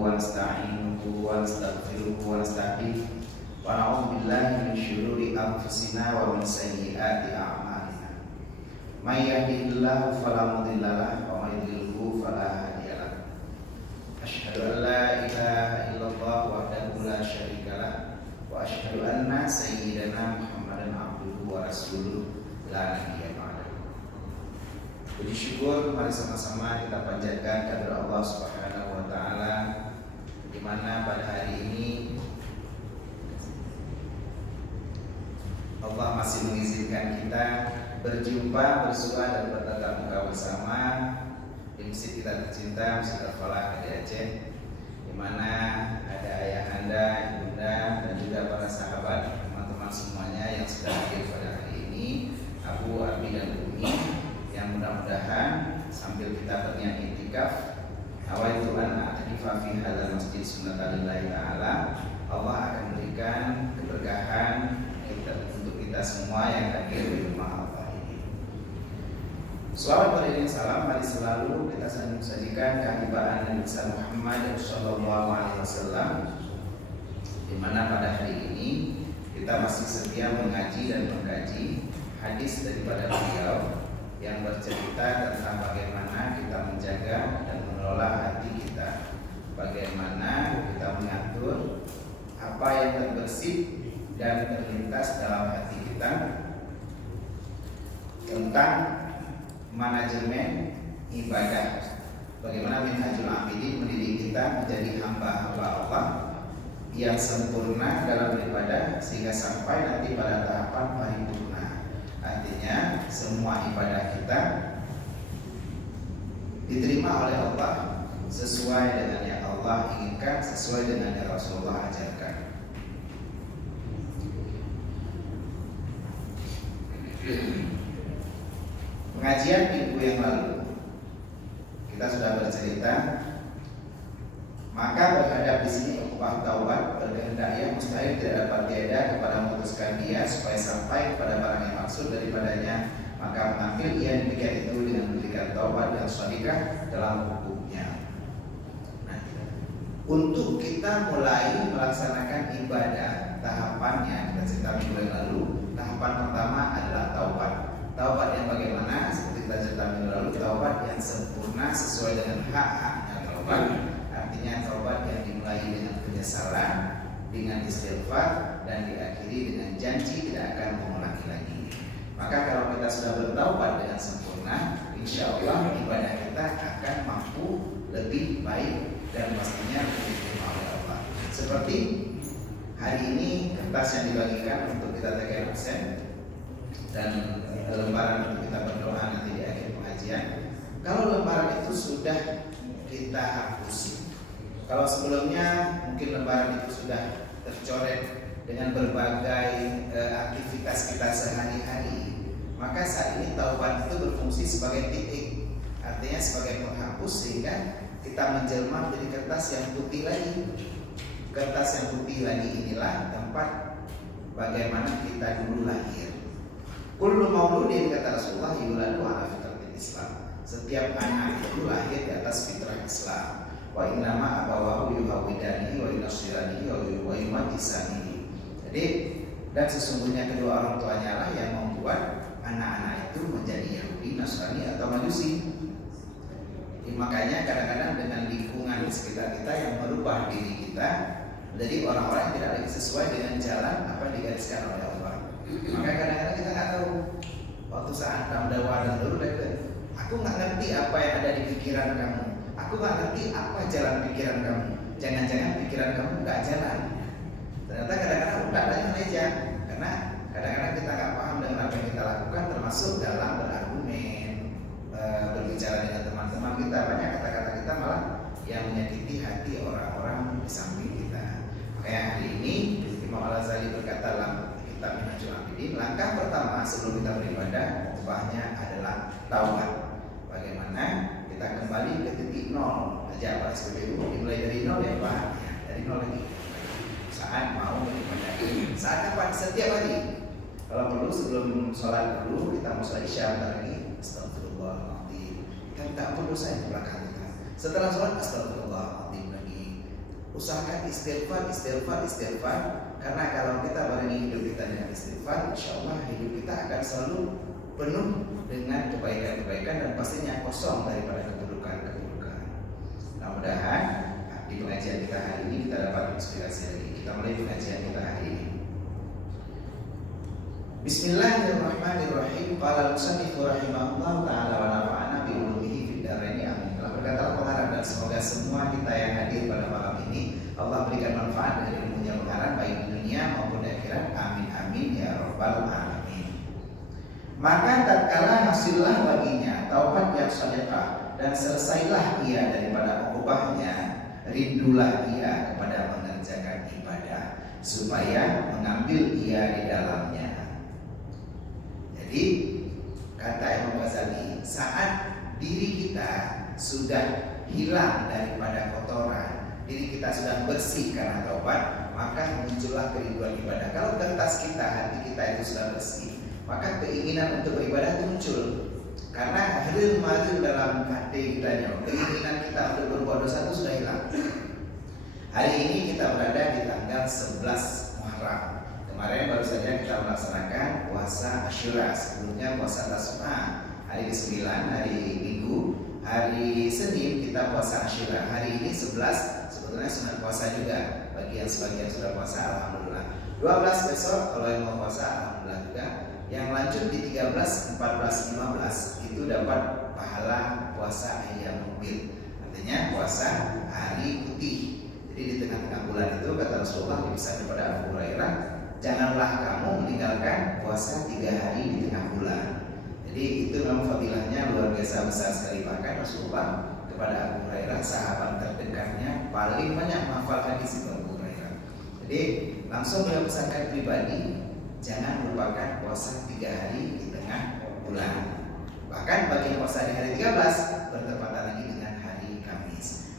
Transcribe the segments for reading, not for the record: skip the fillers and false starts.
ونستعينه ونستغفره ونستهديه ونعوذ بالله من شرور أنفسنا ومن سيئات أعمالنا من يهده الله فلا مضل له ومن يضلل فلا هادي له أشهد أن لا إله إلا الله وحده لا شريك له وأشهد أن سيدنا محمدا عبده ورسوله لا نبي ba'dahu. Puji syukur mari sama-sama kita panjatkan kepada Allah Subhanahu wa taala di mana pada hari ini Allah masih mengizinkan kita berjumpa, bersua dan bertatap muka bersama di masjid kita tercinta, Masjid Al-Falah di Aceh, di mana ada ayahanda, ibunda dan juga para sahabat, teman-teman semuanya yang sudah hadir pada hari ini, Abu, Abi dan Umi, yang mudah-mudahan sambil kita berniat iktikaf, awaitu an a'tifa fi hadzal masjid sunnatan lillahi ta'ala, Allah akan memberikan keberkahan untuk kita semua yang hadir di rumah Allah ini. Selawat beriring salam mari selalu kita sajikan kehadiran Nabi Muhammad sallallahu alaihi wasallam, di mana pada hari ini kita masih setia mengaji dan mengkaji hadis daripada beliau yang bercerita tentang bagaimana kita menjaga dan mengelola hati kita, bagaimana kita mengatur apa yang terbersih dan terlintas dalam hati kita, tentang manajemen ibadah, bagaimana Minhajul Abidin mendidik kita menjadi hamba-hamba Allah yang sempurna dalam beribadah sehingga sampai nanti pada tahapan paripurna. Artinya semua ibadah kita diterima oleh Allah sesuai dengan yang Allah inginkan, sesuai dengan yang Rasulullah ajarkan. Pengajian minggu yang lalu kita sudah bercerita, maka berhadap di sini ukhuwah taubat berkehendak yang mustahil tidak dapat tiada kepada memutuskan dia supaya sampai kepada barang yang maksud daripadanya, maka mengambil ia demikian itu dengan memberikan taubat dan shadikah dalam hukumnya. Nah, untuk kita mulai melaksanakan ibadah, tahapannya kita cerita minggu yang lalu. Tahapan pertama adalah taubat. Taubat yang bagaimana? Seperti kita cerita minggu lalu, taubat yang sempurna sesuai dengan hak-haknya taubat. Artinya taubat yang dimulai dengan penyesalan, dengan istighfar, dan diakhiri dengan janji tidak akan mengulangi lagi. Maka kalau kita sudah bertaubat dengan sempurna, insya Allah ibadah kita akan mampu lebih baik dan pastinya lebih diterima oleh Allah. Seperti hari ini kertas yang dibagikan untuk kita take absen dan lembaran untuk kita berdoa nanti di akhir pengajian. Kalau lembaran itu sudah kita hapus, kalau sebelumnya mungkin lembaran itu sudah tercoret dengan berbagai aktivitas kita sehari-hari, maka saat ini taubat itu berfungsi sebagai titik, artinya sebagai penghapus sehingga kita menjelma menjadi kertas yang putih lagi. Kertas yang putih lagi inilah tempat bagaimana kita dulu lahir. Kullu mauludin, kata Rasulullah, yuladu ala fitratil Islam. Setiap anak itu lahir di atas fitrah Islam. Wa innama abawahu yuhawidanihi wa yunasiranihi wa yumadisanihi. Jadi, dan sesungguhnya kedua orang tuanya lah yang membuat anak-anak itu menjadi Yahudi, Nasrani atau Majusi. Jadi, makanya kadang-kadang dengan lingkungan di sekitar kita yang merubah diri kita menjadi orang-orang yang tidak lagi sesuai dengan jalan apa yang digariskan oleh Allah. Maka kadang-kadang kita nggak tahu. Waktu saat dakwah dan dulu, aku nggak ngerti apa yang ada di pikiran kamu. Aku nggak ngerti apa jalan pikiran kamu. Jangan-jangan pikiran kamu nggak jalan. Ternyata kadang-kadang udah dari meja. Karena kadang-kadang kita nggak paham dengan apa yang kita lakukan, termasuk dalam berargumen, berbicara dengan teman-teman kita. Banyak kata-kata kita malah yang menyakiti hati orang-orang di samping kita. Makanya hari ini Imam Al-Ghazali berkata dalam kitab Minhajul Abidin, langkah pertama sebelum kita beribadah, ubahnya adalah taubat. Bagaimana kita kembali ke titik nol aja, Pak SPBU dimulai dari nol ya Pak, ya, dari nol lagi. Saat mau beribadah, saat kapan? Setiap hari. Kalau perlu sebelum sholat dulu kita mau sholat isya lagi, astagfirullahaladzim. Kita minta ampun dosa yang di belakang kita. Setelah sholat astagfirullahaladzim lagi. Usahakan istighfar. Karena kalau kita barengi hidup kita dengan istighfar, insya Allah hidup kita akan selalu penuh dengan kebaikan-kebaikan dan pastinya kosong daripada keburukan-keburukan. Mudah-mudahan di pengajian kita hari ini kita dapat inspirasi lagi. Kita mulai pengajian kita hari ini. Bismillahirrahmanirrahim. Qala al-musannifu rahimahullah ta'ala wa nafa'ana bi ulumihi fid dharain amin. Telah berkata pengharap dan semoga semua kita yang hadir pada malam ini Allah berikan manfaat dari ilmunya pengharap baik di dunia maupun di akhirat. Amin amin ya rabbal alamin. Maka tatkala hasillah baginya taubat yang salihah dan selesailah ia daripada ukubahnya, rindulah ia kepada mengerjakan ibadah supaya mengambil ia di dalamnya. Jadi kata Imam Ghazali, saat diri kita sudah hilang daripada kotoran, diri kita sudah bersih karena taubat, maka muncullah kerinduan ibadah. Kalau kertas kita, hati kita itu sudah bersih, maka keinginan untuk beribadah itu muncul. Karena hadir dalam hati kita, keinginan kita untuk berbuat dosa itu sudah hilang. Hari ini kita berada di tanggal 11 Muharram. Kemarin baru saja kita melaksanakan puasa Asyura, sebelumnya puasa Tasu'a. Hari ke-9, hari Minggu, hari Senin kita puasa Asyura. Hari ini 11, sebetulnya sunat puasa juga. Bagi yang sebagian sudah puasa, alhamdulillah. 12 besok kalau yang mau puasa, alhamdulillah juga. Yang lanjut di 13, 14, 15 itu dapat pahala puasa Ayyamul Bid. Artinya puasa hari putih. Jadi di tengah-tengah bulan itu kata Rasulullah dipesan kepada Abu Hurairah, janganlah kamu meninggalkan puasa 3 hari di tengah bulan. Jadi itu memang fadilahnya luar biasa besar sekali. Bahkan Rasulullah kepada Abu Hurairah, sahabat terdekatnya, paling banyak menghafal hadis itu Abu Hurairah. Jadi langsung beliau pesankan pribadi, jangan melupakan puasa 3 hari di tengah bulan. Bahkan bagi puasa di hari 13 bertepatan lagi dengan hari Kamis.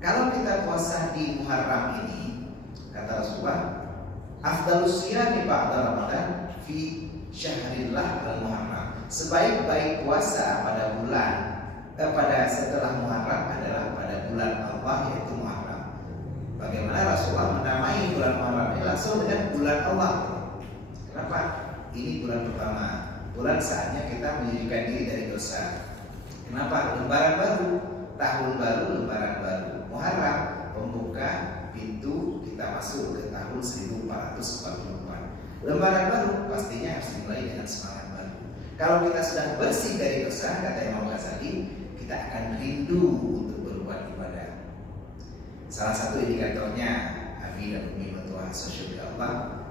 Kalau kita puasa di Muharram ini, kata Rasulullah, afdalus siyami ba'da Ramadan fi syahrillah al-Muharram. Sebaik-baik puasa pada bulan pada setelah Muharram adalah pada bulan Allah, yaitu Muharram. Bagaimana Rasulullah menamai bulan Muharram ini langsung dengan bulan Allah. Kenapa? Ini bulan pertama, bulan saatnya kita menyucikan diri dari dosa. Kenapa? Lembaran baru, tahun baru, lembaran baru. Muharram pembuka pintu kita masuk ke tahun 1444. Lembaran baru pastinya harus dimulai dengan semangat baru. Kalau kita sudah bersih dari dosa, kata Imam Ghazali, kita akan rindu untuk berbuat ibadah. Salah satu indikatornya, Abi dan Umi Matuah Sosial Allah,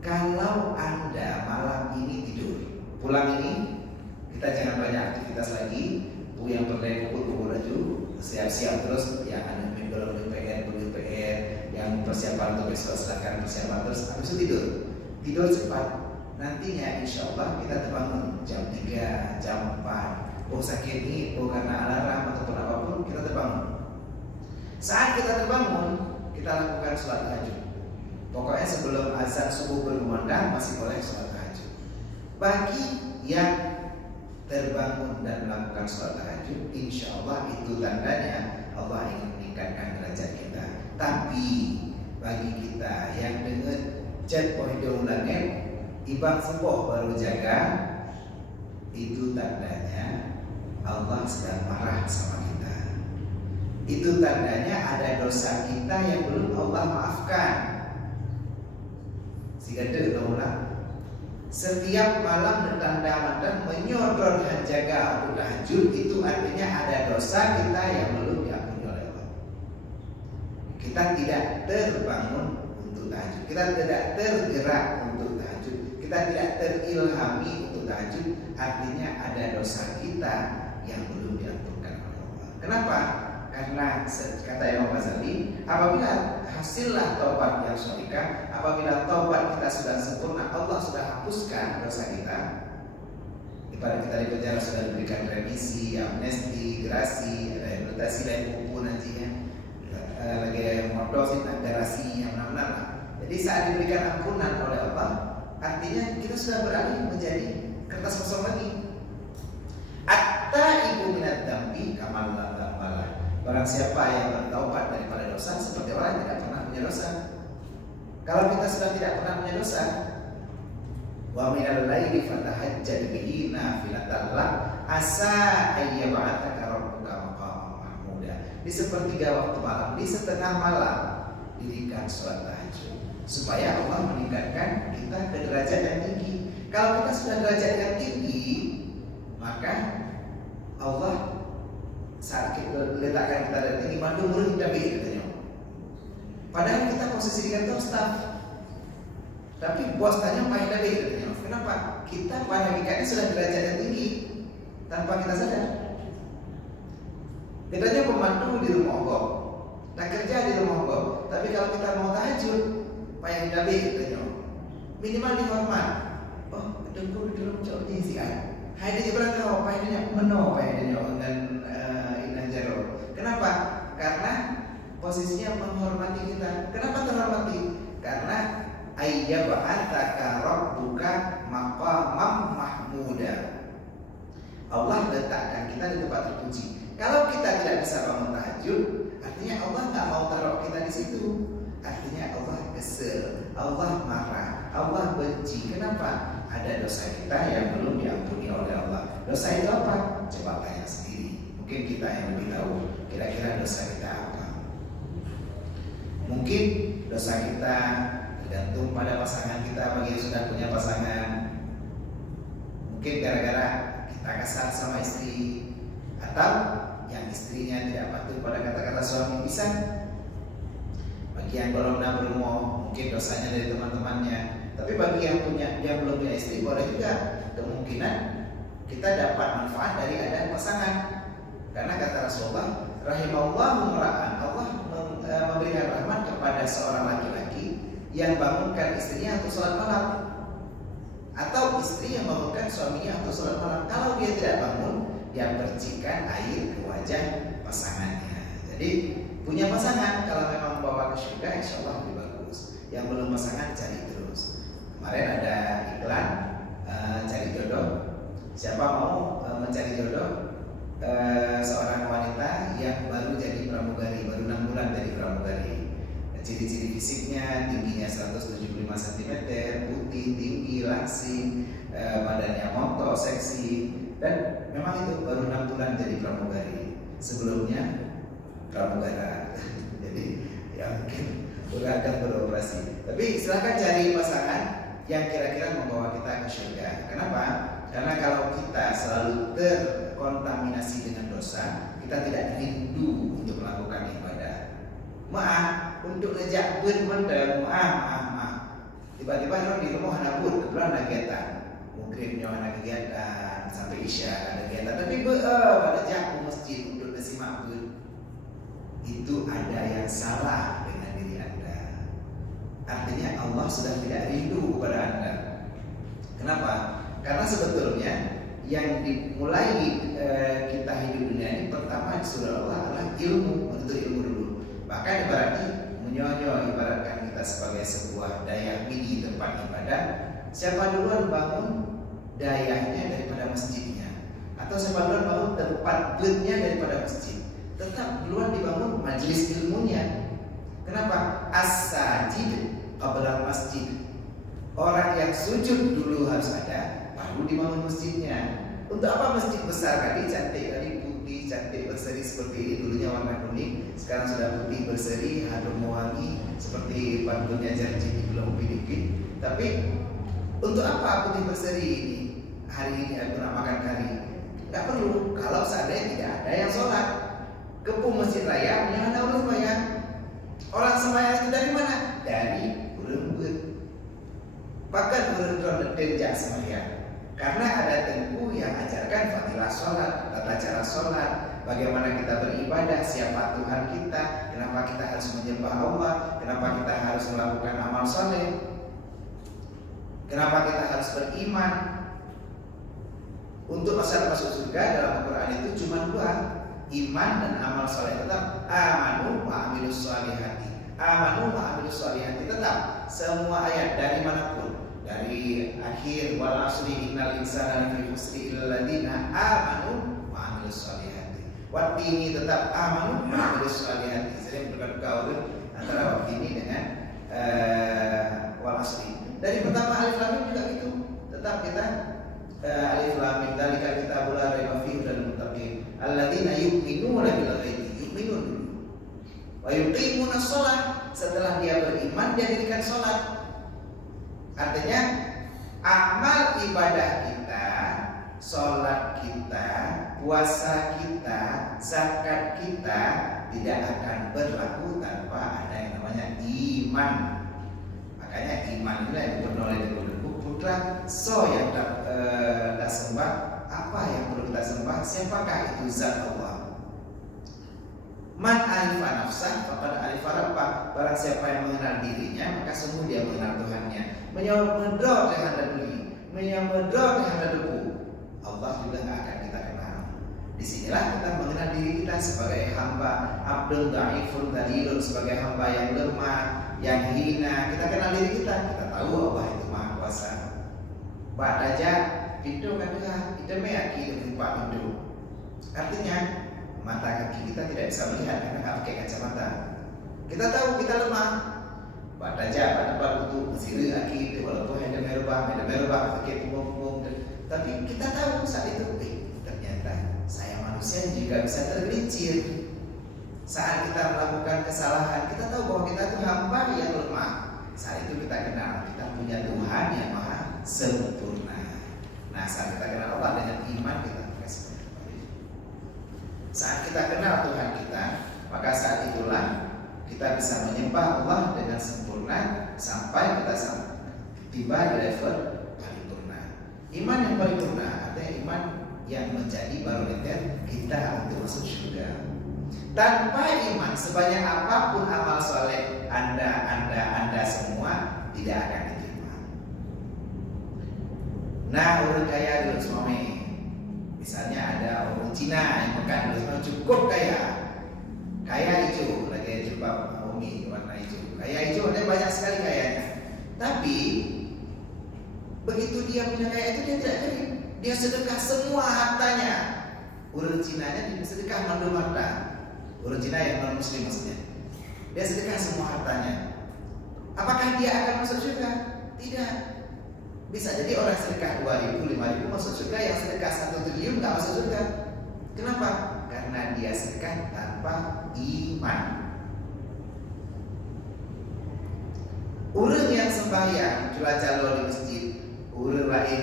kalau Anda malam ini tidur, pulang ini kita jangan banyak aktivitas lagi. Bu yang berdaya pukul baju, siap-siap terus. Yang ada minggu PR, yang persiapan untuk besok silakan persiapan terus. Habis itu tidur cepat. Nantinya insya Allah kita terbangun jam 3, jam 4. Oh sakit nih, oh karena alarm ataupun apapun, kita terbangun. Saat kita terbangun, kita lakukan sholat tahajud. Pokoknya sebelum azan subuh berkumandang masih boleh sholat tahajud. Bagi yang terbangun dan melakukan sholat tahajud, insya Allah itu tandanya Allah ingin meningkatkan derajat kita. Tapi bagi kita yang dengan jet pohon langit, ibang sempoh baru jaga, itu tandanya Allah sedang marah sama kita. Itu tandanya ada dosa kita yang belum Allah maafkan. Sigade ulang. Setiap malam bertanda matang menyodor jaga untuk tahajud, itu artinya ada dosa kita yang belum diampuni oleh Allah. Kita tidak terbangun untuk tahajud, kita tidak tergerak untuk tahajud, kita tidak terilhami untuk tahajud, artinya ada dosa kita yang belum diampunkan oleh Allah. Kenapa? Karena kata Imam Ghazali, apabila hasillah taubat yang syarikah, apabila taubat kita sudah sempurna, Allah sudah hapuskan dosa kita. Ibarat kita di penjara sudah diberikan remisi, amnesti, gerasi, rehabilitasi dan buku nantinya, lagi modosin, garasi yang benar-benar. Jadi saat diberikan ampunan oleh Allah, artinya kita sudah beralih menjadi kertas kosong lagi. At-taibu minadz dzambi kamal la dzamba. Barang siapa yang bertaubat daripada dosa seperti orang yang tidak pernah punya dosa. Kalau kita sudah tidak pernah punya dosa, wa minal laili fatahajjad bihi nafilatan lak asa ayyab'ataka rabbuka maqaman mahmuda. Di sepertiga waktu malam, di setengah malam, dirikan sholat tahajud supaya Allah meningkatkan kita ke derajat yang tinggi. Kalau kita sudah derajat yang tinggi, maka Allah saat kita letakkan kita dari tinggi mandu murid kita katanya. Padahal kita posisi di kantor staff, tapi bos tanya Pak Hindabi katanya. Kenapa? Kita pada hakikatnya sudah derajat yang tinggi tanpa kita sadar. Kitanya pembantu di rumah Allah, tak kerja di rumah Allah. Tapi kalau kita mau tahajud, Pak Hindabi katanya, minimal dihormat. Oh, dengku di dalam jauh tinggi sih kan. Hai dia berarti apa ini meno Pak Hindabi dengan Kenapa? Karena posisinya menghormati kita. Kenapa terhormati? Karena ayyab'ataka rabbuka maqaman mahmuda. Allah letakkan kita di tempat terpuji. Kalau kita tidak bisa bangun tahajud, artinya Allah nggak mau taruh kita di situ. Artinya Allah kesel, Allah marah, Allah benci. Kenapa? Ada dosa kita yang belum diampuni oleh Allah. Dosa itu apa? Coba tanya sendiri. Mungkin kita yang lebih tahu kira-kira dosa kita apa. Mungkin dosa kita tergantung pada pasangan kita bagi yang sudah punya pasangan. Mungkin gara-gara kita kasar sama istri, atau yang istrinya tidak patuh pada kata-kata suami. Bisa. Bagi yang belum pernah berumur, mungkin dosanya dari teman-temannya. Tapi bagi yang belum punya istri, boleh juga kemungkinan kita dapat manfaat dari adanya pasangan. Karena kata Rasulullah, rahimallahu mra'an, Allah memberikan rahmat kepada seorang laki-laki yang bangunkan istrinya untuk sholat malam, atau istri yang bangunkan suaminya untuk sholat malam. Kalau dia tidak bangun, dia percikan air ke wajah pasangannya. Jadi punya pasangan kalau memang bawa ke surga, insya Allah lebih bagus. Yang belum pasangan cari terus. Kemarin ada iklan cari jodoh. Siapa mau mencari jodoh? Seorang wanita yang baru jadi pramugari, baru 6 bulan jadi pramugari. Ciri-ciri fisiknya tingginya 175 cm, putih, tinggi, langsing, badannya montok, seksi, dan memang itu baru 6 bulan jadi pramugari. Sebelumnya pramugara. Jadi ya mungkin udah akan beroperasi. Tapi silahkan cari pasangan yang kira-kira membawa kita ke surga. Kenapa? Karena kalau kita selalu terkontaminasi dengan dosa, kita tidak rindu untuk melakukan ibadah. Maaf, untuk ngejak bener, maaf. Tiba-tiba orang di rumah anak pun kebetulan ada kegiatan, mungkin ada kegiatan sampai isya ada kegiatan, tapi pada jak masjid untuk nasimak pun itu ada yang salah dengan diri Anda. Artinya Allah sudah tidak rindu kepada Anda. Kenapa? Karena sebetulnya yang dimulai kita hidup dunia ini pertama disuruh Allah adalah ilmu, menuntut ilmu dulu. Bahkan ibaratnya menyonyo ibaratkan kita sebagai sebuah dayah mini tempat ibadah. Siapa duluan bangun dayahnya daripada masjidnya, atau siapa duluan bangun tempat bednya daripada masjid, tetap duluan dibangun majelis ilmunya. Kenapa? As-sajid qabla masjid. Orang yang sujud dulu harus ada, baru dibangun masjidnya. Untuk apa masjid besar kali, cantik kali, putih, cantik, berseri seperti ini. Dulunya warna kuning, sekarang sudah putih, berseri, harum wangi, seperti pantunnya Jarji di Pulau Filipin. Tapi untuk apa putih berseri ini? Hari ini aku nak makan kari. Tidak perlu. Kalau seandainya tidak ada yang sholat, kepung masjid raya, yang ada orang sembahyang. Orang sembahyang itu dari mana? Dari berembut. Bahkan berembut denjak sembahyang. Karena ada tengku yang ajarkan fadilah sholat, tata cara sholat, bagaimana kita beribadah, siapa Tuhan kita, kenapa kita harus menyembah Allah, kenapa kita harus melakukan amal soleh, kenapa kita harus beriman. Untuk masalah masuk surga dalam Al-Quran itu cuma 2, iman dan amal soleh. Tetap amanu wa amilus sholihati, amanu wa amilus sholihati, tetap semua ayat dari manapun, dari akhir wal asri innal insana lafi khusri illal ladzina amanu wa amilus sholihati. Wattini tetap amanu ma'amilus salihati. Jadi berbuka antara wattini dengan wal asri. Dari pertama alif lam mim juga gitu. Tetap kita alif lam mim dzalikal kitabul la raiba fihi hudal lil muttaqin alladzina yu'minuna bil ghaibi. Yu'minun wa yuqimuna shalah. Setelah dia beriman dia dirikan salat. Artinya amal ibadah kita, salat kita, puasa kita, zakat kita tidak akan berlaku tanpa ada yang namanya iman. Makanya iman itu yang bernoleh di putra so yang tak sembah, apa yang perlu kita sembah, siapakah itu zat Allah. Man arifa nafsah faqad arifa rabbah. Barang siapa yang mengenal dirinya maka sungguh dia mengenal Tuhannya. Menyamedor dengan diri, menyamedor dengan debu, Allah juga nggak akan kita kenal. Disinilah kita mengenal diri kita sebagai hamba abdul dhaifun dalilun, sebagai hamba yang lemah, yang hina. Kita kenal diri kita tahu Allah itu maha kuasa. Ba'daja pintu kadang kita meyakini berupa pintu. Artinya mata kaki kita tidak bisa melihat karena nggak pakai kacamata. Kita tahu kita lemah. Ba'daja pada waktu mesir lagi walaupun ada merubah pakai punggung. Tapi kita tahu saat itu ternyata saya manusia juga bisa tergelincir. Saat kita melakukan kesalahan, kita tahu bahwa kita itu hamba yang lemah. Saat itu kita kenal kita punya Tuhan yang maha sempurna. Nah, saat kita kenal Allah dengan iman kita saat kita kenal Tuhan kita, maka saat itulah kita bisa menyembah Allah dengan sempurna sampai kita tiba di level paripurna. Iman yang paripurna artinya iman yang menjadi barometer kita untuk masuk surga. Tanpa iman sebanyak apapun amal soleh anda semua tidak akan diterima. Nah, orang kaya dulu suami, misalnya ada orang Cina yang makan dulu cukup kaya hijau, lagi jilbab umi warna hijau, kaya hijau ada banyak sekali kayanya. Tapi begitu dia punya kaya itu dia tidak kering, dia sedekah semua hartanya. Orang Cinanya dia sedekah mandu harta. Orang Cina yang non muslim maksudnya, dia sedekah semua hartanya. Apakah dia akan masuk surga? Tidak. Bisa jadi orang sedekah 2.000, 5.000 masuk surga, yang sedekah 1 triliun nggak masuk surga. Kenapa? Karena dia sedekah tanpa iman. Orang yang sembahyang cula calo di masjid, orang lain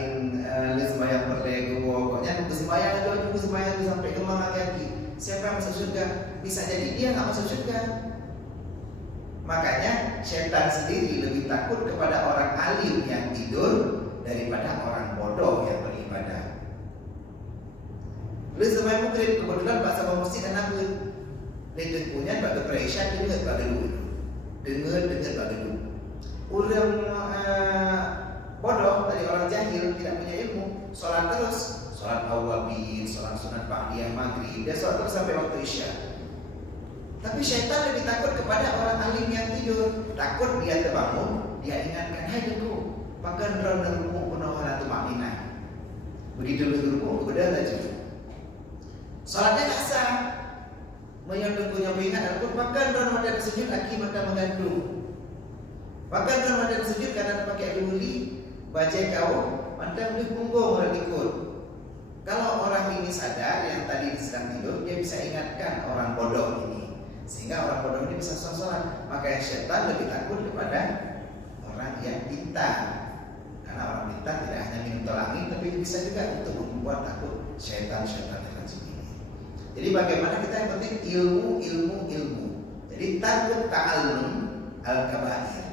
sembahyang berlego, pokoknya sembahyang juga sembahyang itu sampai kemang kaki. Siapa yang masuk surga? Bisa jadi dia nggak masuk surga. Makanya setan sendiri lebih takut kepada orang alim yang tidur daripada orang bodoh yang beribadah. Lalu sampai mungkin kebetulan bahasa masjid dan aku lihat punya bagi perisai dengar bagi dulu, dengar bagi dulu. Orang bodoh dari orang jahil tidak punya ilmu, sholat terus, sholat awabin, sholat sunat ba'diyah maghrib, dia sholat terus sampai waktu isya. Tapi syaitan lebih takut kepada orang alim yang tidur. Takut dia terbangun, dia ingatkan, hai dulu, pakai drone rumu penuh halatu maknina. Begitu lu rumu, udah aja. Sholatnya tak sah. Menyodongnya ingat, aku pakai drone mata sujud lagi mata mengandung. Pakai drone mata sujud karena pakai duli, baca kau, mata di punggung orang ikut. Kalau orang ini sadar yang tadi sedang tidur, dia bisa ingatkan orang bodoh ini. Sehingga orang bodoh ini bisa sholat. Makanya syaitan lebih takut kepada orang yang pintar. Karena orang pintar tidak hanya minum tolak tapi bisa juga untuk membuat takut syaitan-syaitan yang rajin ini. Jadi bagaimana kita yang penting ilmu. Jadi takut ta'allum al-kabair.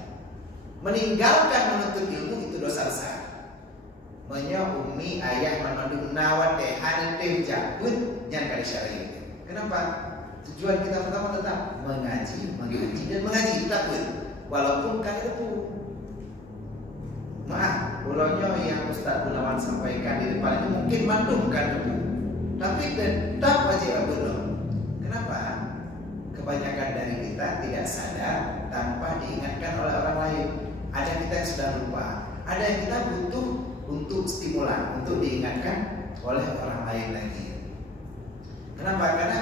Meninggalkan menuntut ilmu itu dosa besar. Menyahumi ayah manandung nawate hanite jabut yang kali syariat. Kenapa? Tujuan kita pertama tetap mengaji dan mengaji takut walaupun kali debu. Maaf, ulangnya yang Ustaz Gunawan sampaikan di depan itu mungkin mandumkan debu, tapi tetap wajib benar. Kenapa? Kebanyakan dari kita tidak sadar tanpa diingatkan oleh orang lain. Ada kita yang sudah lupa, ada yang kita butuh untuk stimulan, untuk diingatkan oleh orang lain lagi. Kenapa? Karena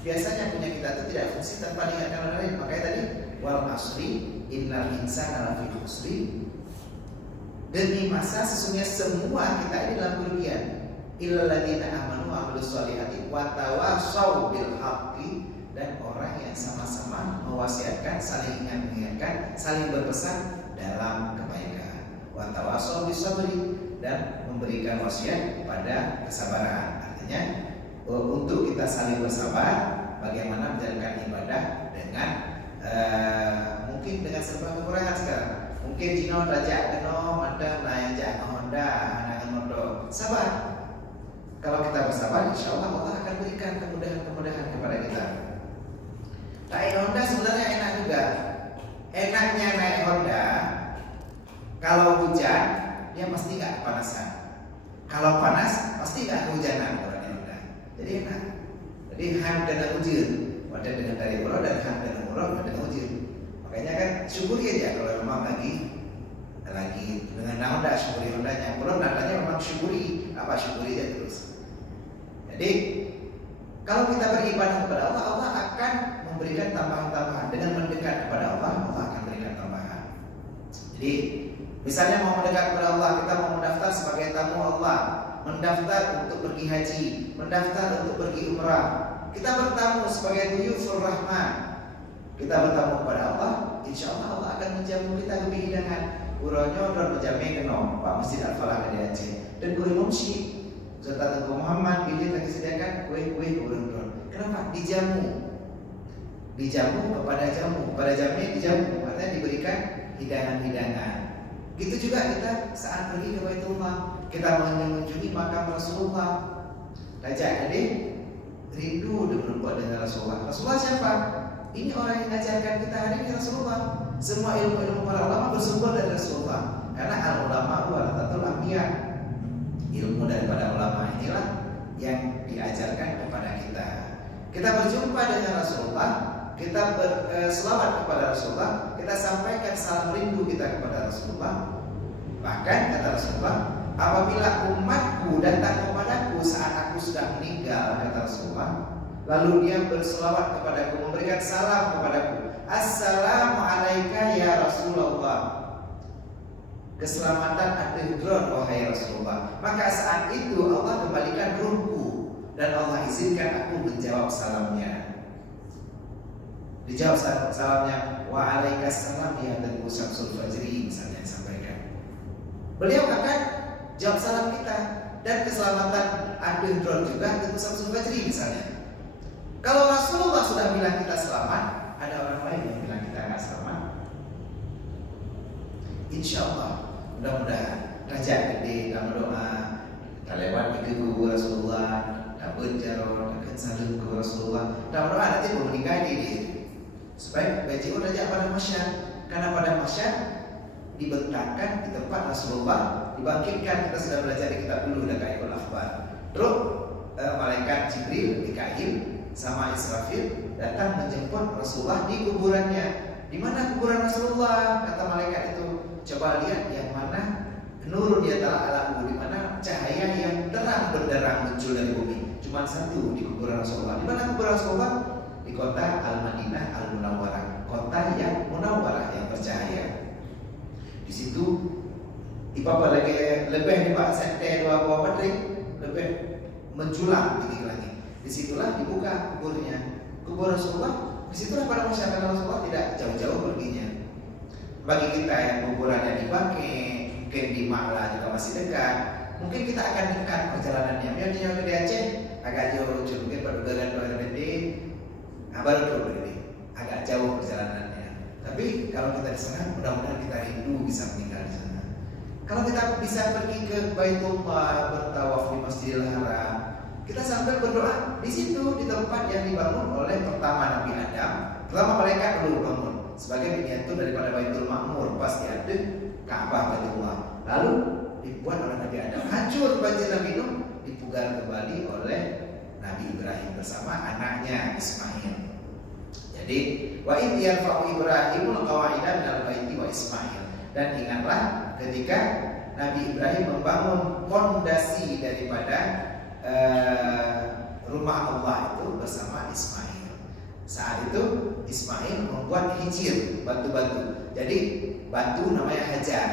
biasanya punya kita itu tidak fungsi tanpa diingatkan orang lain. Makanya tadi wal asri innal insana lafi khusri. Demi masa sesungguhnya semua kita ini dalam kerugian. Illal ladzina amanu wa amilus sholihati wa tawassaw bil haqqi, dan orang yang sama-sama mewasiatkan, saling mengingatkan, saling berpesan dalam kebaikan. Wa tawassaw bis sabri, dan memberikan wasiat pada kesabaran. Artinya untuk kita saling bersabar, bagaimana menjalankan ibadah dengan mungkin dengan serba kekurangan sekarang. Mungkin jino rajak keno ada naya Honda anak motor. Sabar. Kalau kita bersabar, insya Allah Allah akan berikan kemudahan-kemudahan kepada kita. Naik Honda sebenarnya enak juga. Enaknya naik Honda, kalau hujan dia pasti nggak kepanasan. Kalau panas pasti nggak kehujanan kalau naik Honda. Jadi enak. Jadi ham dan hujan, wadah dengan dari pulau dan ham dan pulau dengan hujan. Makanya kan syukuri aja kalau memang lagi dengan Honda, syukuri Hondanya. Pulau nadanya memang syukuri aja terus. Jadi kalau kita beribadah kepada Allah, Allah akan memberikan tambahan-tambahan. Dengan mendekat kepada Allah, Allah akan berikan tambahan. Jadi misalnya mau mendekat kepada Allah, kita mau mendaftar sebagai tamu Allah, mendaftar untuk pergi haji, mendaftar untuk pergi umrah. Kita bertamu sebagai duyufur rahman. Kita bertamu kepada Allah, insya Allah Allah akan menjamu kita kebihidangan. Uronya dan menjamin kenal Pak Masjid Al-Falah ke Aceh. Dan kue mumsi serta Tengku Muhammad bila tak disediakan kue-kue urun-urun. Kenapa? Dijamu kepada jamu. Pada jamnya dijamu, artinya diberikan hidangan-hidangan. Gitu juga kita saat pergi ke Baitullah, kita mengunjungi makam Rasulullah. Raja adik rindu berjumpa dengan Rasulullah. Rasulullah siapa? Ini orang yang mengajarkan kita hari ini Rasulullah. Semua ilmu-ilmu para ulama bersumber dari Rasulullah. Karena al-ulama warathatul anbiya. Ilmu daripada ulama inilah yang diajarkan kepada kita. Kita berjumpa dengan Rasulullah, kita berselawat kepada Rasulullah, kita sampaikan salam rindu kita kepada Rasulullah. Bahkan kata Rasulullah, apabila umatku datang kepadaku saat aku sudah meninggal, kata Rasulullah, lalu dia berselawat kepadaku, memberikan salam kepadaku, assalamu alaika ya Rasulullah, keselamatan akhirul wahai Rasulullah. Maka saat itu Allah kembalikan ruhku dan Allah izinkan aku menjawab salamnya. Dijawab salamnya, wa alaikassalam ya dan Syamsul Fajri, misalnya sampaikan. Beliau akan jawab salam kita, dan keselamatan akhirul juga dan Syamsul Fajri misalnya. Kalau Rasulullah sudah bilang kita selamat, ada orang lain yang bilang kita nggak selamat. Insya Allah, mudah-mudahan raja gede kamu doa, kita lewat ke kubur Rasulullah, dapat jarod, dapat saling ke Rasulullah. Dan doa nanti mau meninggal diri, supaya baju raja pada masyar, karena pada masyar dibentangkan di tempat Rasulullah, dibangkitkan. Kita sudah belajar di kitab dulu dan Kaiful Akhbar. Terus malaikat Jibril, Mikail sama Israfil datang menjemput Rasulullah di kuburannya. Di mana kuburan Rasulullah? Kata malaikat itu, coba lihat yang mana nur di antara alamku, di mana cahaya yang terang benderang muncul dari bumi. Cuma satu di kuburan Rasulullah. Di mana kuburan Rasulullah? Di kota Al-Madinah Al-Munawwarah, kota yang munawwarah, yang bercahaya. Di situ ipapa lagi lebih di Pak Sente dua buah badri, lebih menjulang tinggi lagi. Disitulah dibuka kuburnya, kubur Rasulullah. Disitulah pada masyarakat Rasulullah tidak jauh-jauh perginya. Bagi kita yang kuburannya dipakai, mungkin di Makla juga masih dekat, mungkin kita akan dekat perjalanannya. Misalnya di Aceh agak jauh, mungkin perdugaan doa gede, baru gede, agak jauh perjalanannya. Tapi kalau kita di sana, mudah-mudahan kita rindu bisa meninggal di sana. Kalau kita bisa pergi ke Baitullah, bertawaf di Masjidil Haram, kita sambil berdoa di situ, di tempat yang dibangun oleh pertama Nabi Adam. Pertama malaikat dulu bangun sebagai miniatur daripada Baitul Ma'mur, pas diaduk Ka'bah Baitullah. Lalu dibuat oleh Nabi Adam, hancur banjir Nabi Nuh, dipugar kembali oleh Nabi Ibrahim bersama anaknya Ismail. Jadi wa idh yarfa'u Ibrahimul qawa'ida minal baiti wa Ismail. Dan ingatlah ketika Nabi Ibrahim membangun fondasi daripada rumah Allah itu hijir, batu-batu. Jadi batu namanya hajar.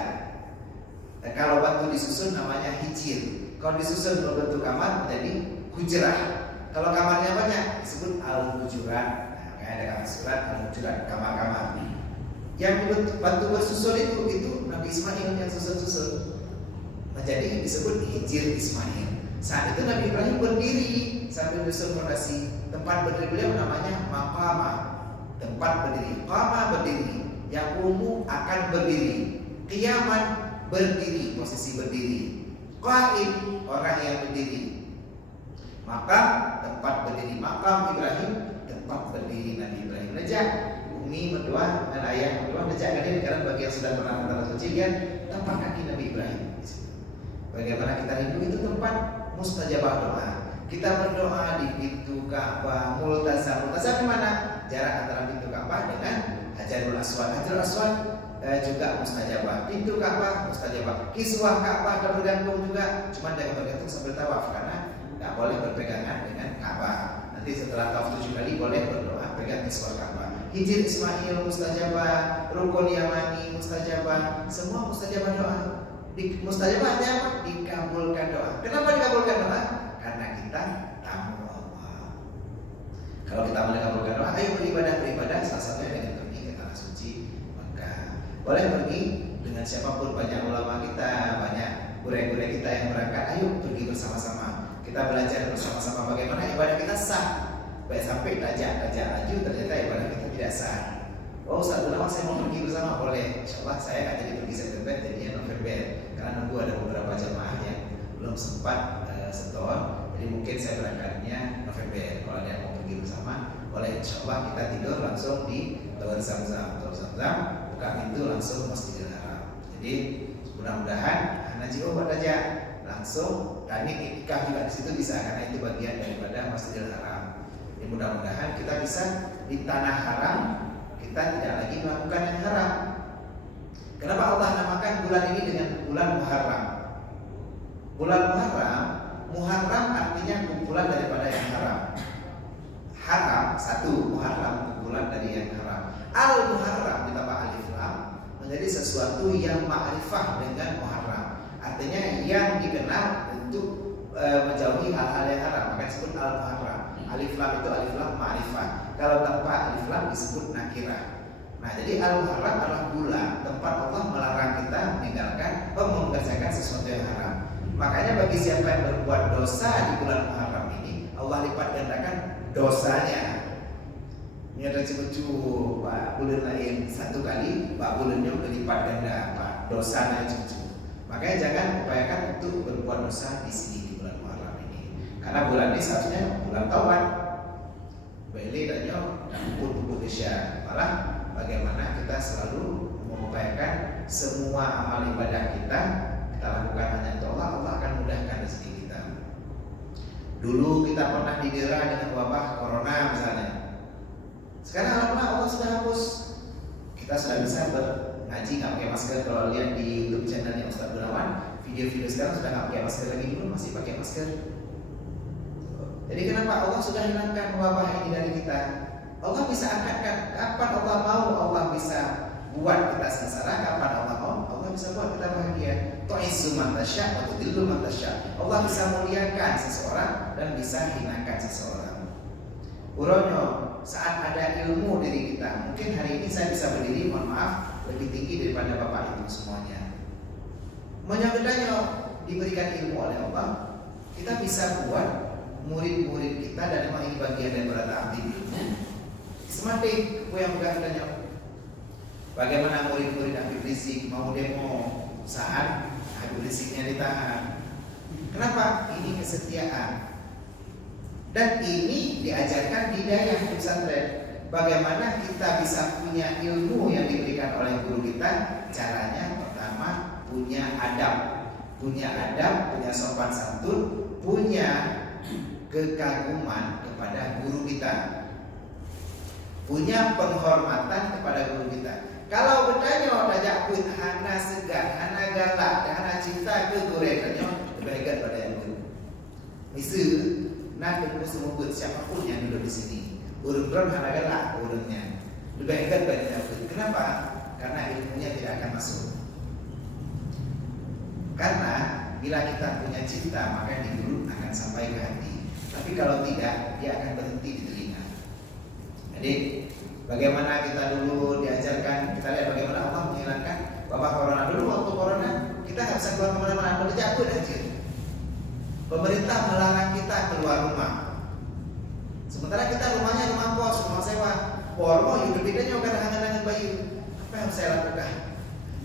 Kalau batu disusun namanya hijir. Kalau disusun berbentuk kamar menjadi hujrah. Kalau kamarnya banyak disebut al-hujurat. Nah, kayak ada kamar surat, al-hujurat, kamar-kamar. Yang batu bersusun itu Nabi Ismail yang susun-susun. Nah, jadi disebut hijir Ismail. Saat itu Nabi Ibrahim berdiri sambil menyusun fondasi. Tempat berdiri beliau namanya maqamah. Tempat berdiri, qama berdiri, yaqumu akan berdiri, qiyaman berdiri, posisi berdiri, qaim orang yang berdiri. Makam tempat berdiri, makam Ibrahim tempat berdiri Nabi Ibrahim. Najak umi mertua dan ayah mertua najak kalian karena bagi yang sudah pernah menonton kecil lihat tempat kaki Nabi Ibrahim. Bagaimana kita rindu itu tempat mustajabah doa. Kita berdoa di pintu Ka'bah, multazam. Multazam di mana? Jarak antara pintu Ka'bah dengan Hajarul Aswad. Hajarul Aswad juga mustajabah. Pintu Ka'bah mustajabah. Kiswah Ka'bah ada bergantung juga. Cuma jangan bergantung sambil tawaf karena nggak boleh berpegangan dengan Ka'bah. Nanti setelah tawaf 7 kali boleh berdoa pegang kiswah Ka'bah. Hijir Ismail mustajabah, Rukun Yamani mustajabah, semua mustajabah doa. Mustajabah artinya apa? Dikabulkan doa. Kenapa dikabulkan doa? Karena kita tamu Allah. Kalau kita mau dikabulkan doa, ayo beribadah. Salah satunya dengan pergi ke tanah suci Mekah. Boleh pergi dengan siapapun, banyak ulama kita, banyak guru-guru kita yang berangkat. Ayo pergi bersama-sama. Kita belajar bersama-sama bagaimana ibadah kita sah. Baik sampai tajak laju ternyata ibadah kita tidak sah. Oh, Ustaz Gunawan saya mau pergi bersama, boleh. Insyaallah saya akan jadi pergi September, jadinya November. Karena nunggu ada beberapa jemaah yang belum sempat setor, jadi mungkin saya berangkatnya November. Kalau ada yang mau pergi bersama, boleh. Insyaallah kita tidur langsung di Tower Zamzam. Tower Zamzam buka pintu langsung Masjidil Haram. Jadi mudah-mudahan Haji buat aja langsung. Dan ini iktikaf juga di situ bisa karena itu bagian daripada Masjidil Haram. Jadi mudah-mudahan kita bisa di tanah haram. Kita tidak lagi melakukan yang haram. Kenapa Allah namakan bulan ini dengan bulan Muharram? Bulan Muharram artinya kumpulan daripada yang haram. Haram satu, Muharram kumpulan dari yang haram. Al-Muharram ditambah alif lam menjadi sesuatu yang ma'rifah dengan Muharram. Artinya yang dikenal untuk menjauhi hal-hal yang haram, maka disebut Al-Muharram. Alif lam itu alif lam ma'rifah. Kalau tanpa alif lam disebut nakirah. Nah, jadi Al-Muharram adalah bulan tempat Allah melarang kita mengerjakan sesuatu yang haram. Makanya bagi siapa yang berbuat dosa di bulan Muharram ini, Allah lipat gandakan dosanya. Ini ada cucu Pak bulan lain satu kali, Pak bulannya berlipat ganda Pak dosanya cucu. Makanya jangan upayakan untuk berbuat dosa di sini di bulan Muharram ini. Karena bulan ini seharusnya bulan taubat. Beli dan pupuk Isya. Malah bagaimana kita selalu mengupayakan semua amal ibadah kita lakukan hanya untuk Allah, Allah akan mudahkan rezeki kita. Dulu kita pernah didera dengan wabah corona misalnya. Sekarang alhamdulillah Allah sudah hapus. Kita sudah bisa ngaji nggak pakai masker. Kalau lihat di YouTube channelnya Ustaz Gunawan, video-video sekarang sudah nggak pakai masker lagi, dulu masih pakai masker. Jadi kenapa Allah sudah hilangkan wabah ini dari kita? Allah bisa angkatkan kapan Allah mau, Allah bisa buat kita sengsara, kapan Allah mau, Allah bisa buat kita bahagia. Tu'izzu man tasya' wa tudhillu man tasya'. Allah bisa muliakan seseorang dan bisa hinakan seseorang. Uronyo, saat ada ilmu diri kita, mungkin hari ini saya bisa berdiri, mohon maaf, lebih tinggi daripada Bapak Ibu semuanya. Menyambutnya diberikan ilmu oleh Allah, kita bisa buat murid-murid kita dan memang ini bagian daripada ta'lim ilmu. Sematik yang bergandanya. Bagaimana murid-murid Habib Rizik mau demo saat Habib Riziknya ditahan? Kenapa? Ini kesetiaan. Dan ini diajarkan di daya pesantren. Bagaimana kita bisa punya ilmu yang diberikan oleh guru kita? Caranya pertama punya adab, punya sopan santun, punya kekaguman kepada guru kita, punya penghormatan kepada guru kita. Kalau bertanya tajak pun hana segan, hana galak, hana cinta ke guru tanya lebih pada yang guru. Misal nak tunggu semua siapapun yang duduk di sini, urun hana galak urunnya. Lebih baik baca tauhid. Kenapa? Karena ilmunya tidak akan masuk. Karena bila kita punya cinta, maka yang di mulut akan sampai ke hati. Tapi kalau tidak, dia akan berhenti di telinga. Jadi bagaimana kita dulu diajarkan, kita lihat bagaimana Allah menghilangkan wabah corona. Dulu waktu corona kita nggak bisa keluar kemana-mana, berjabut aja. Pemerintah melarang kita keluar rumah. Sementara kita rumahnya rumah kos, rumah sewa. Pormo hidup bedanya bukan hangat-hangat bayu. Apa yang harus saya lakukan?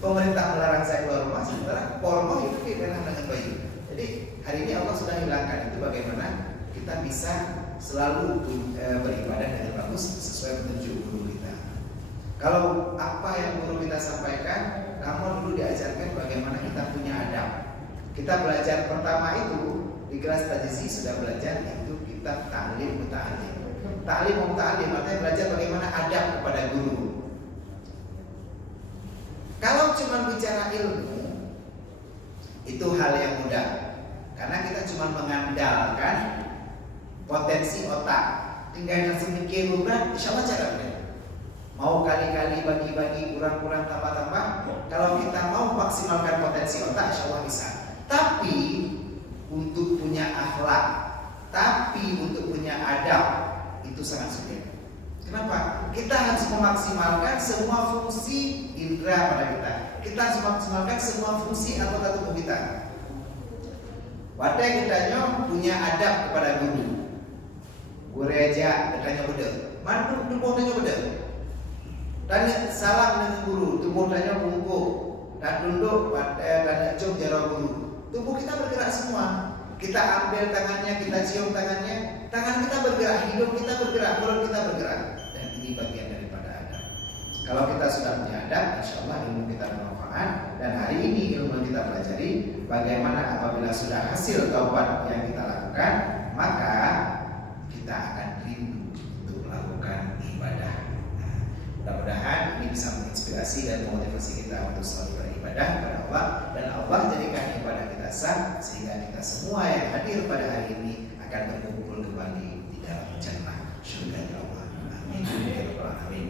Pemerintah melarang saya keluar rumah, sementara pormo hidup bukan hangat-hangat bayu. Jadi hari ini Allah sudah hilangkan itu. Bagaimana kita bisa selalu beribadah dengan bagus sesuai petunjuk guru kita. Kalau apa yang guru kita sampaikan, kamu dulu diajarkan bagaimana kita punya adab. Kita belajar pertama itu di kelas tajzi sudah belajar itu kita ta'lim muta'alim. Ta'lim muta'alim artinya belajar bagaimana adab kepada guru. Kalau cuma bicara ilmu itu hal yang mudah, karena kita cuma mengandalkan potensi otak, tinggal ngasih mikir bukan, insya Allah cara mudah. Mau kali-kali bagi-bagi, kurang-kurang, tambah-tambah. Kalau kita mau maksimalkan potensi otak, insya Allah bisa. Tapi untuk punya akhlak, tapi untuk punya adab itu sangat sulit. Kenapa? Kita harus memaksimalkan semua fungsi indera pada kita. Kita harus memaksimalkan semua fungsi anggota tubuh kita. Wadah kitanya punya adab kepada guru. Gereja katanya beda. Mandu tubuh tanya beda. Tanya salam dengan guru, tubuh tanya bungkuk. Dan duduk pada cung jara guru. Tubuh kita bergerak semua. Kita ambil tangannya, kita cium tangannya. Tangan kita bergerak, hidup kita bergerak, mulut kita bergerak. Dan ini bagian daripada adab. Kalau kita sudah punya adab, insya Allah ilmu kita bermanfaat. Dan hari ini ilmu kita pelajari bagaimana apabila sudah hasil taubat yang kita lakukan, maka kita akan rindu untuk melakukan ibadah. Nah, mudah-mudahan ini bisa menginspirasi dan memotivasi kita untuk selalu beribadah kepada Allah, dan Allah jadikan ibadah kita sah sehingga kita semua yang hadir pada hari ini akan berkumpul kembali di dalam jannah surga Allah. Amin. Amin.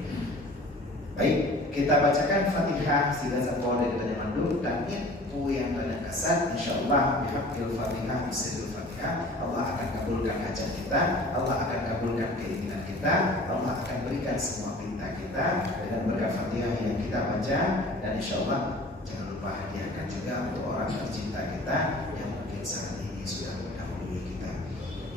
Baik, kita bacakan Fatihah sila zapor dari Tanya Mandu dan itu yang pada kasar insyaallah bihaqil Fatihah bisirul Fatihah Allah akan kabulkan hajat kita, Allah akan kabulkan keinginan kita, Allah akan berikan semua perintah kita dengan berkat Fatihah yang kita baca. Dan insyaallah jangan lupa hadiahkan juga untuk orang tercinta kita yang mungkin saat ini sudah mendahului kita.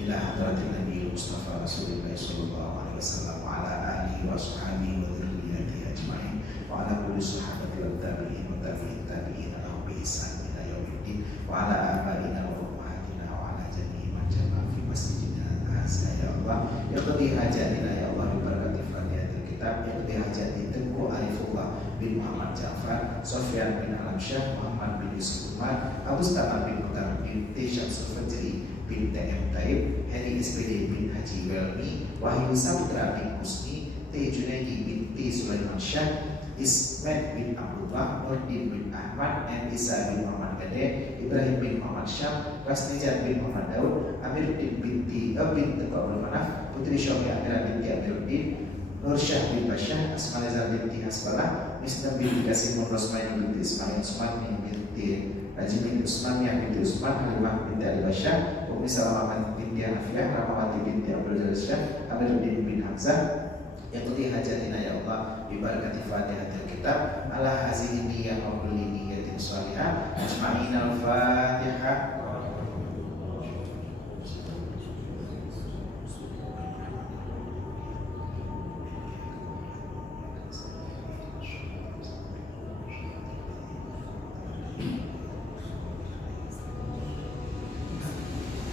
Ila hadratin Nabi Mustafa Rasulullah sallallahu alaihi wasallam wa ala alihi wa sahbihi wa dzurriyyatihi ajmain wa ala kulli sahabati wa tabi'in wa tabi'in tabi'in lahum bi ihsan ila yaumiddin wa ala abaina wa ummahatina wa ala jami'i man jama'a fi masjidina hadza ya Allah ya qadi hajatina ya Allah bi barakati Fatihatil Kitab ya qadi hajati Tengku Arifullah bin Muhammad Ja'far Sofyan bin Alamsyah Muhammad bin Yusuf Umar Abu Stamar bin Mutar bin Syamsul Fajri bin TM Taib Heri SPD bin Haji Welmi Wahyu Saputra bin Husni T. Junaidi bin T. Sulaiman Syah Ismet bin Abdullah Nurdin bin Ahmad and Isa bin Muhammad Gade Ibrahim bin Muhammad Syam Rasnijat bin Muhammad Daud Amir binti Teguh Abdul Manaf Putri Syofi Amira binti Amiruddin Nur Syah bin Basyah Asmalizah binti Hasbalah Misna binti Kasim Rosmain binti Ismail Usman binti Haji bin Usman yang binti Usman Halimah binti Ali Basyah Umi Salamah binti Hanafiah Rahmawati binti Abdul Jalil Syah Amiruddin bin Hamzah yang qadi hajatina ya Allah bi barakati Fatihatil Kitab ala hazihi niyyah wa kulli niyyatin shalihah ajma'in al-Fatihah.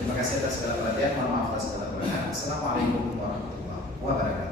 Terima kasih atas segala perhatian, mohon maaf atas segala kekurangan. Assalamualaikum warahmatullahi wabarakatuh.